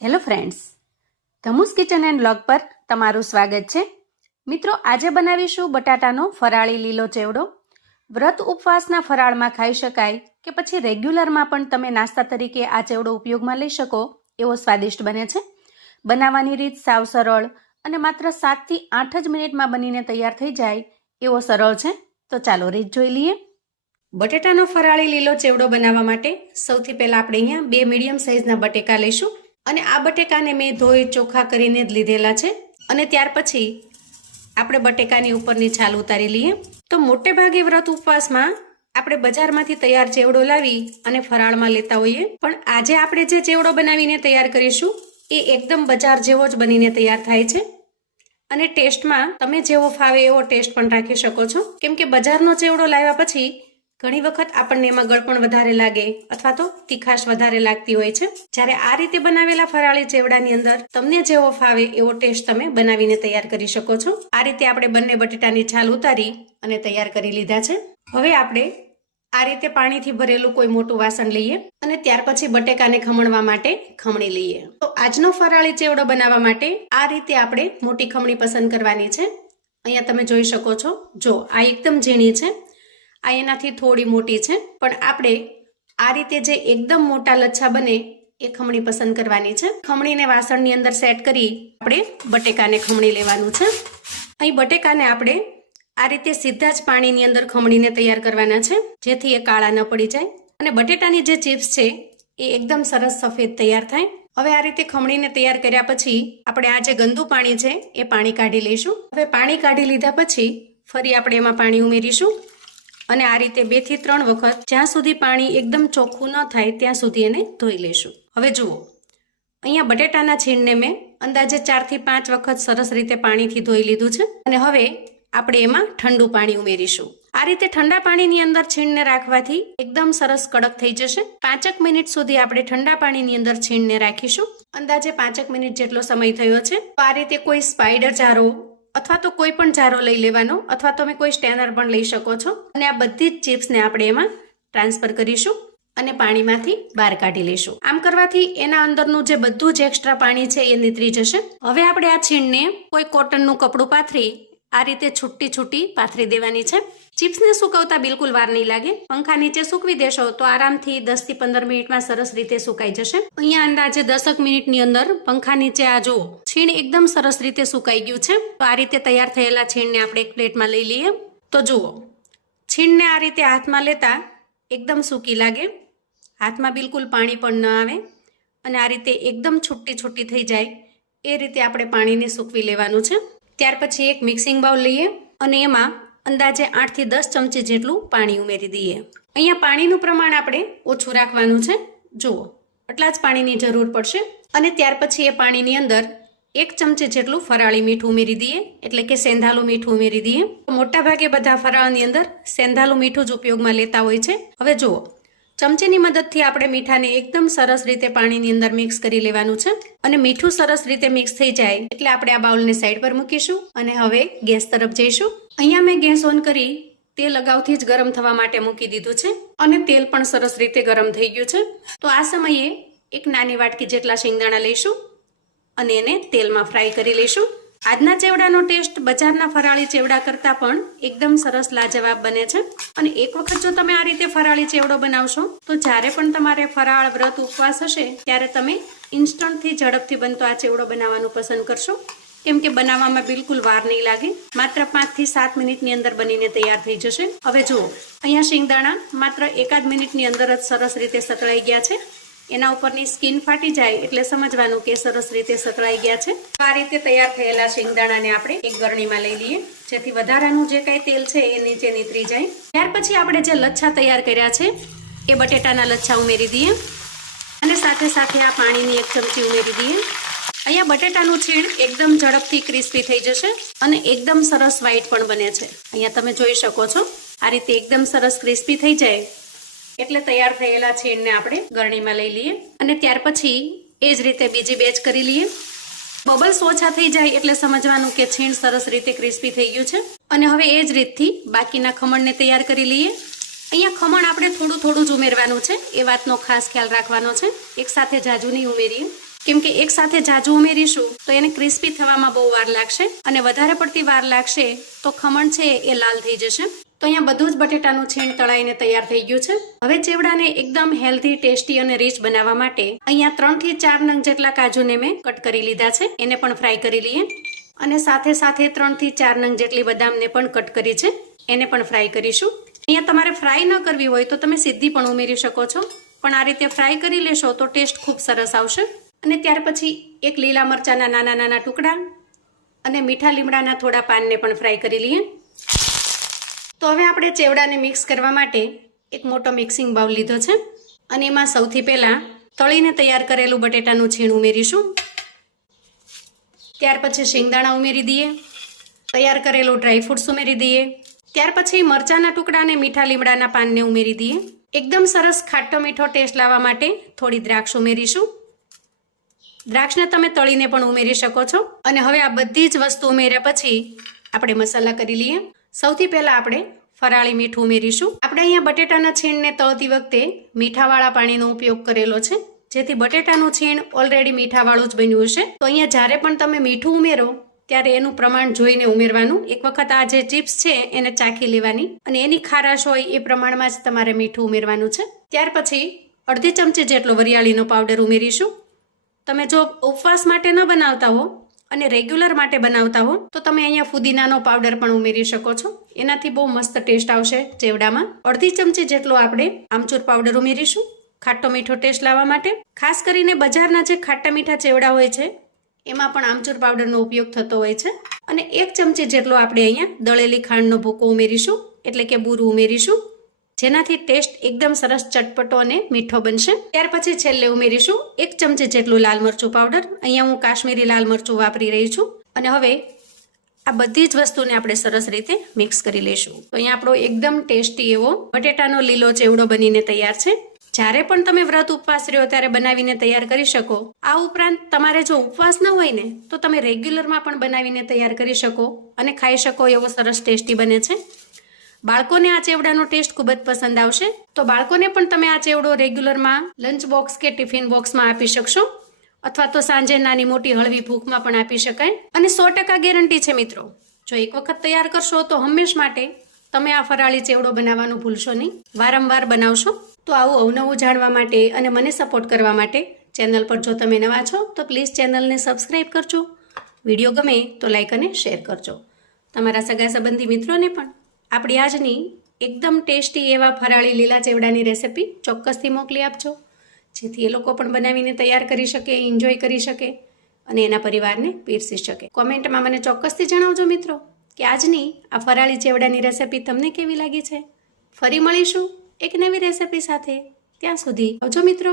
Hello friends, Dhamus kitchen and blog પર તમારું સ્વાગત છે. મિત્રો, આજે બનાવીશું બટાટાનો ફરાળી લીલો ચેવડો. વ્રત ઉપવાસના ફરાળમાં ખાઈ શકાય કે પછી રેગ્યુલરમાં પણ તમે નાસ્તા તરીકે આ ચેવડો ઉપયોગમાં લઈ શકો એવો સ્વાદિષ્ટ બને છે. બનાવવાની રીત સાવ સરળ અને માત્ર 7 થી 8 જ મિનિટમાં બનીને તૈયાર થઈ જાય એવો સરળ છે. તો ચાલો રીત જોઈ લઈએ. બટેટાનો ફરાળી લીલો ચેવડો બનાવવા માટે સૌથી પહેલા આપણે અહીંયા 2 મીડિયમ સાઇઝના બટેકા લઈશું અને આ બટેકાને મેં ધોઈ ચોખ્ખા કરીને જ લીધેલા છે. અને ત્યાર પછી આપણે બટેકાની ઉપરની છાલ ઉતારી લઈએ. તો મોટે ભાગે વ્રત ઉપવાસમાં આપણે બજારમાંથી તૈયાર ચેવડો લાવી અને ફરાળમાં લેતા હોઈએ, પણ આજે આપણે જે ચેવડો બનાવીને તૈયાર કરીશું એ એકદમ બજાર જેવો જ બનીને તૈયાર થાય છે. અને ટેસ્ટમાં તમે જેવો ફાવે એવો ટેસ્ટ પણ રાખી શકો છો, કેમ કે બજારનો ચેવડો લાવ્યા પછી ઘણી વખત આપણને એમાં ગળપણ વધારે લાગે અથવા તો તીખાશ વધારે લાગતી હોય છે. જ્યારે આ રીતે બનાવેલા ફરાળી ચેવડાની અંદર તમને જેવો ફાવે એવો ટેસ્ટ તમે બનાવીને તૈયાર કરી શકો છો. આ રીતે આપણે બંને બટેટાની છાલ ઉતારી અને તૈયાર કરી લીધા છે. હવે આપણે આ રીતે પાણીથી ભરેલું કોઈ મોટું વાસણ લઈએ અને ત્યાર પછી બટેકાને ખમણવા માટે ખમણી લઈએ. તો આજનો ફરાળી ચેવડો બનાવવા માટે આ રીતે આપણે મોટી ખમણી પસંદ કરવાની છે. અહીંયા તમે જોઈ શકો છો, જો આ એકદમ ઝીણી છે, આ એનાથી થોડી મોટી છે, પણ આપણે આ રીતે જે એકદમ મોટા લચ્છા બને એ ખમણી પસંદ કરવાની છે. ખમણીને વાસણની અંદર સેટ કરી આપણે બટેકાને ખમણી લેવાનું છે. અહીં બટેકાને આપણે આ રીતે સીધા જ પાણીની અંદર ખમણીને તૈયાર કરવાના છે, જેથી એ કાળા ન પડી જાય અને બટેટાની જે ચિપ્સ છે એ એકદમ સરસ સફેદ તૈયાર થાય. હવે આ રીતે ખમણીને તૈયાર કર્યા પછી આપણે આ જે ગંદુ પાણી છે એ પાણી કાઢી લઈશું. હવે પાણી કાઢી લીધા પછી ફરી આપણે એમાં પાણી ઉમેરીશું અને આ રીતે 2 થી 3 વખત જ્યાં સુધી પાણી એકદમ ચોખ્ખું ન થાય ત્યાં સુધી એને ધોઈ લઈશું. હવે જુઓ, અહીંયા બટેટાના છીણને મેં અંદાજે 4 થી 5 વખત સરસ રીતે પાણીથી ધોઈ લીધું છે અને હવે આપણે એમાં ઠંડુ પાણી ઉમેરીશું. આ રીતે ઠંડા પાણીની અંદર છીણને રાખવાથી એકદમ સરસ કડક થઈ જશે. 5 મિનિટ સુધી આપણે ઠંડા પાણીની અંદર છીણને રાખીશું. અંદાજે 5 મિનિટ જેટલો સમય થયો છે. તો આ રીતે કોઈ સ્પાઈડર જારો અથવા તો કોઈ પણ જારો લઈ લેવાનો, અથવા તમે કોઈ સ્ટેનર પણ લઈ શકો છો અને આ બધી જ ચિપ્સને આપણે એમાં ટ્રાન્સફર કરીશું અને પાણીમાંથી બહાર કાઢી લઈશું. આમ કરવાથી એના અંદરનું જે બધું જ એક્સ્ટ્રા પાણી છે એ નીતરી જશે. હવે આપણે આ છીણને કોઈ કોટનનું કપડું પાથરી આ રીતે છૂટી પાથરી દેવાની છે. ચિપ્સને સુકવતા બિલકુલ વાર નહીં લાગે. પંખા નીચે સૂકવી દેશો તો આરામથી 10 થી 15 મિનિટમાં સરસ રીતે સુકાઈ જશે. અહીંયા અંદાજે 10 મિનિટની અંદર પંખા નીચે આ જુઓ, છીણ એકદમ સરસ રીતે સુકાઈ ગયું છે. તો આ રીતે તૈયાર થયેલા છીણને આપણે એક પ્લેટમાં લઈ લઈએ. તો જુઓ, છીણને આ રીતે હાથમાં લેતા એકદમ સૂકી લાગે, હાથમાં બિલકુલ પાણી પણ ન આવે અને આ રીતે એકદમ છૂટી થઈ જાય એ રીતે આપણે પાણીને સૂકવી લેવાનું છે. ત્યાર પછી એક મિક્સિંગ બાઉલ લઈએ અને એમાં અંદાજે 8 થી 10 ચમચી જેટલું પાણી ઉમેરી દઈએ. અહીંયા પાણીનું પ્રમાણ આપણે ઓછું રાખવાનું છે. જુઓ, આટલા જ પાણીની જરૂર પડશે. અને ત્યાર પછી એ પાણીની અંદર 1 ચમચી જેટલું ફરાળી મીઠું ઉમેરી દઈએ, એટલે કે સેંધાલું મીઠું ઉમેરી દઈએ. મોટા ભાગે બધા ફરાળની અંદર સેંધાલું મીઠું જ ઉપયોગમાં લેતા હોય છે. હવે જુઓ, ચમચીની મદદથી આપણે મીઠાને એકદમ સરસ રીતે પાણીની અંદર મિક્સ કરી લેવાનું છે અને મીઠું સરસ રીતે મિક્સ થઈ જાય એટલે આપણે આ બાઉલને સાઈડ પર મૂકીશું અને હવે ગેસ તરફ જઈશું. અહીંયા મેં ગેસ ઓન કરી તેલ અગાઉથી જ ગરમ થવા માટે મૂકી દીધું છે અને તેલ પણ સરસ રીતે ગરમ થઈ ગયું છે. તો આ સમયે એક નાની વાટકી જેટલા શેંગદાણા લઈશું અને એને તેલમાં ફ્રાય કરી લઈશું. આજના ચેવડાનો ટેસ્ટ બજારના ફરાળી ચેવડા કરતાં પણ એકદમ સરસ લાજવાબ બને છે. અને એક વખત જો તમે આ રીતે ફરાળી ચેવડો બનાવશો તો જ્યારે પણ તમારે ફરાળ વ્રત ઉપવાસ હશે ત્યારે તમે ઇન્સ્ટન્ટથી ઝડપથી બનતો આ ચેવડો બનાવવાનું પસંદ કરશો, કેમ કે બનાવવામાં બિલકુલ વાર નહીં લાગે. માત્ર 5 થી 7 મિનિટની અંદર બનીને તૈયાર થઈ જશે. હવે જુઓ, અહીંયા શેંગદાણા માત્ર 1 મિનિટની અંદર જ સરસ રીતે સતળાઈ ગયા છે. એના ઉપરની સ્કિન ફાટી જાય એટલે સમજવાનું કે સરસ રીતે સતળાઈ ગયા છે. આ રીતે તૈયાર થયેલા શેંગદાણાને આપણે એક ગરણીમાં લઈ લઈએ, જેથી વધારાનું જે કાંઈ તેલ છે એ નીચે નીતરી જાય. ત્યાર પછી આપણે જે લચ્છા તૈયાર કર્યા છે એ બટેટાના લચ્છા ઉમેરી દઈએ અને સાથે આ પાણીની 1 ચમચી ઉમેરી દઈએ. અહીંયા બટેટાનું છીણ એકદમ ઝડપથી ક્રિસ્પી થઈ જશે અને એકદમ સરસ વ્હાઈટ પણ બને છે. અહીંયા તમે જોઈ શકો છો, આ રીતે એકદમ સરસ ક્રિસ્પી થઈ જાય એટલે તૈયાર થયેલા છીણને આપણે ગરણીમાં લઈ લઈએ અને ત્યાર પછી એ જ રીતે બીજી બેચ કરી લઈએ. બબલ્સ ઓછા થઈ જાય એટલે સમજવાનું કે છીણ સરસ રીતે ક્રિસ્પી થઈ ગયું છે. અને હવે એ જ રીતથી બાકીના ખમણને તૈયાર કરી લઈએ. અહીંયા ખમણ આપણે થોડું જ ઉમેરવાનું છે, એ વાતનો ખાસ ખ્યાલ રાખવાનો છે. એક સાથે જાજુ નહીં ઉમેરીએ. કેમ કે એક સાથે જાજુ ઉમેરીશું તો એને ક્રિસ્પી થવામાં બહુ વાર લાગશે અને વધારે પડતી વાર લાગશે તો ખમણ છે એ લાલ થઈ જશે. તો અહીંયા બધું જ બટેટાનું છીણ તળાઈને તૈયાર થઈ ગયું છે. હવે ચેવડાને એકદમ હેલ્ધી, ટેસ્ટી અને રીચ બનાવવા માટે અહીંયા 3 થી 4 નંગ જેટલા કાજુને મેં કટ કરી લીધા છે, એને પણ ફ્રાય કરી લઈએ. અને સાથે સાથે 3 થી 4 નંગ જેટલી બદામને પણ કટ કરી છે, એને પણ ફ્રાય કરીશું. અહીંયા તમારે ફ્રાય ન કરવી હોય તો તમે સીધી પણ ઉમેરી શકો છો, પણ આ રીતે ફ્રાય કરી લેશો તો ટેસ્ટ ખૂબ સરસ આવશે. અને ત્યાર પછી એક લીલા મરચાના નાના નાના ટુકડા અને મીઠા લીમડાના થોડા પાનને પણ ફ્રાય કરી લઈએ. તો હવે આપણે ચેવડાને મિક્સ કરવા માટે એક મોટો મિક્સિંગ બાઉલ લીધો છે અને એમાં સૌથી પહેલાં તળીને તૈયાર કરેલું બટેટાનું છીણ ઉમેરીશું. ત્યાર પછી શિંગદાણા ઉમેરી દઈએ, તૈયાર કરેલું ડ્રાયફ્રૂટ્સ ઉમેરી દઈએ. ત્યાર પછી મરચાના ટુકડા અને મીઠા લીમડાના પાનને ઉમેરી દઈએ. એકદમ સરસ ખાટો મીઠો ટેસ્ટ લાવવા માટે થોડી દ્રાક્ષ ઉમેરીશું. દ્રાક્ષને તમે તળીને પણ ઉમેરી શકો છો. અને હવે આ બધી જ વસ્તુ ઉમેર્યા પછી આપણે મસાલા કરી લઈએ. સૌથી પહેલા આપણે ફરાળી મીઠું ઉમેરીશું. આપણે અહીંયા બટેટાના છીણને તળતી વખતે મીઠાવાળા પાણીનો ઉપયોગ કરેલો છે, જેથી બટેટાનું છીણ ઓલરેડી મીઠાવાળું જ બન્યું હશે. તો અહીંયા જ્યારે પણ તમે મીઠું ઉમેરો ત્યારે એનું પ્રમાણ જોઈને ઉમેરવાનું. એક વખત આ જે ચિપ્સ છે એને ચાખી લેવાની અને એની ખારાશ હોય એ પ્રમાણમાં જ તમારે મીઠું ઉમેરવાનું છે. ત્યાર પછી અડધી ચમચી જેટલો વરિયાળીનો પાવડર ઉમેરીશું. તમે જો ઉપવાસ માટે ન બનાવતા હો અને રેગ્યુલર માટે બનાવતા હો તો તમે અહીંયા ફુદીનાનો પાવડર પણ ઉમેરી શકો છો. એનાથી બહુ મસ્ત ટેસ્ટ આવશે ચેવડામાં. અડધી ચમચી જેટલો આપણે આમચૂર પાવડર ઉમેરીશું ખાટો મીઠો ટેસ્ટ લાવવા માટે. ખાસ કરીને બજારના જે ખાટા મીઠા ચેવડા હોય છે એમાં પણ આમચૂર પાવડરનો ઉપયોગ થતો હોય છે. અને 1 ચમચી જેટલો આપણે અહીંયા દળેલી ખાંડનો ભૂકો ઉમેરીશું, એટલે કે બૂરું ઉમેરીશું, જેનાથી ટેસ્ટ એકદમ સરસ ચટપટો અને મીઠો બનશે. ત્યાર પછી છેલ્લે ઉમેરીશું 1 ચમચી જેટલું લાલ મરચું પાવડર. અહીંયા હું કાશ્મીરી લાલ મરચું વાપરી રહી છું. અને હવે આ બધી જ વસ્તુને આપણે સરસ રીતે મિક્સ કરી લઈશું. તો અહીંયા આપણો એકદમ ટેસ્ટી એવો બટેટાનો લીલો ચેવડો બનીને તૈયાર છે. જ્યારે પણ તમે વ્રત ઉપવાસ રહ્યો ત્યારે બનાવીને તૈયાર કરી શકો. આ ઉપરાંત તમારે જો ઉપવાસ ન હોય ને તો તમે રેગ્યુલરમાં પણ બનાવીને તૈયાર કરી શકો અને ખાઈ શકો એવો સરસ ટેસ્ટી બને છે. બાળકોને આ ચેવડાનો ટેસ્ટ ખૂબ જ પસંદ આવશે. તો બાળકોને પણ તમે આ ચેવડો રેગ્યુલરમાં લંચ બોક્સ કે ટિફિન બોક્સમાં આપી શકશો, અથવા તો સાંજે નાની મોટી હળવી ભૂખમાં પણ આપી શકાય. અને 100% ગેરંટી છે મિત્રો, જો એક વખત તૈયાર કરશો તો હંમેશ માટે તમે આ ફરાળી ચેવડો બનાવવાનું ભૂલશો નહીં, વારંવાર બનાવશો. તો આવું અવનવું જાણવા માટે અને મને સપોર્ટ કરવા માટે ચેનલ પર જો તમે નવા છો તો પ્લીઝ ચેનલને સબસ્ક્રાઈબ કરજો. વિડીયો ગમે તો લાઈક અને શેર કરજો. તમારા સગા સંબંધી મિત્રોને પણ આપણી આજની એકદમ ટેસ્ટી એવા ફરાળી લીલા ચેવડાની રેસિપી ચોક્કસથી મોકલી આપજો, જેથી એ લોકો પણ બનાવીને તૈયાર કરી શકે, એન્જોય કરી શકે અને એના પરિવારને પીરસી શકે. કોમેન્ટમાં મને ચોક્કસથી જણાવજો મિત્રો કે આજની આ ફરાળી ચેવડાની રેસિપી તમને કેવી લાગી છે. ફરી મળીશું એક નવી રેસિપી સાથે. ત્યાં સુધી આવજો મિત્રો.